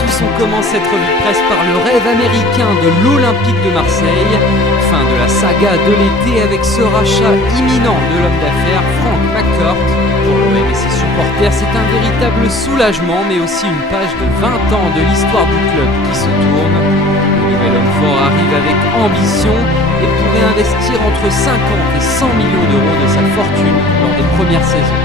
tous, on commence cette revue de presse par le rêve américain de l'Olympique de Marseille. Fin de la saga de l'été avec ce rachat imminent de l'homme d'affaires Frank McCourt. Pour l'OM et ses supporters, c'est un véritable soulagement, mais aussi une page de 20 ans de l'histoire du club qui se tourne. Le nouvel homme fort arrive avec ambition et pourrait investir entre 50 et 100 millions d'euros de sa fortune lors des premières saisons.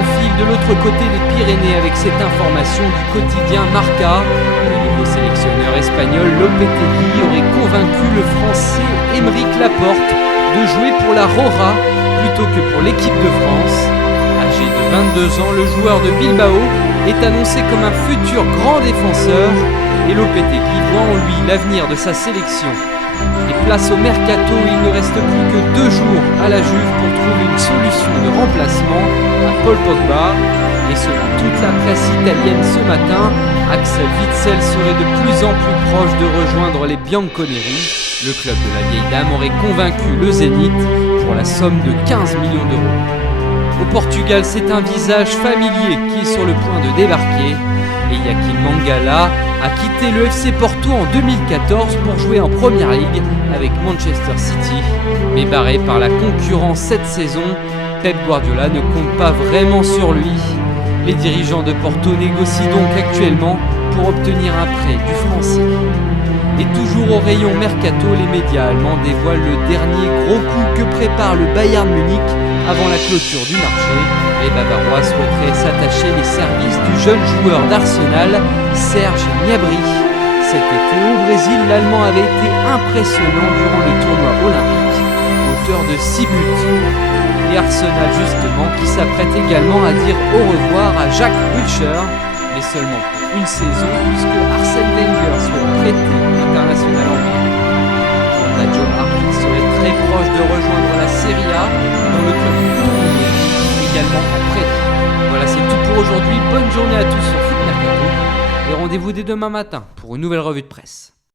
On file de l'autre côté des Pyrénées avec cette information du quotidien Marca. Le nouveau sélectionneur espagnol Lopetegui aurait convaincu le français Aymeric Laporte de jouer pour la Rora plutôt que pour l'équipe de France. Âgé de 22 ans, le joueur de Bilbao est annoncé comme un futur grand défenseur et Lopetegui voit en lui l'avenir de sa sélection. Et place au mercato, il ne reste plus que 2 jours à la Juve pour trouver une solution de remplacement à Paul Pogba. Et selon toute la presse italienne ce matin, Axel Witsel serait de plus en plus proche de rejoindre les Bianconeri. Le club de la vieille dame aurait convaincu le Zénith pour la somme de 15 millions d'euros. Au Portugal, c'est un visage familier qui est sur le point de débarquer. Et Joaquim Mangala a quitté le FC Porto en 2014 pour jouer en Première Ligue avec Manchester City. Mais barré par la concurrence cette saison, Pep Guardiola ne compte pas vraiment sur lui. Les dirigeants de Porto négocient donc actuellement pour obtenir un prêt du Français. Et toujours au rayon mercato, les médias allemands dévoilent le dernier gros coup que prépare le Bayern Munich avant la clôture du marché. Les Bavarois souhaiteraient s'attacher les services du jeune joueur d'Arsenal, Serge Gnabry. Cet été au Brésil, l'Allemand avait été impressionnant durant le tournoi olympique, auteur de 6 buts. Et Arsenal justement qui s'apprête également à dire au revoir à Jack Wilshere, mais seulement pour une saison puisque Arsène Wenger souhaite prêter international anglais. Joe Hart serait très proche de rejoindre la Serie A dans le club également en prêt. Voilà, c'est tout pour aujourd'hui. Bonne journée à tous sur Foot Mercato et rendez-vous dès demain matin pour une nouvelle revue de presse.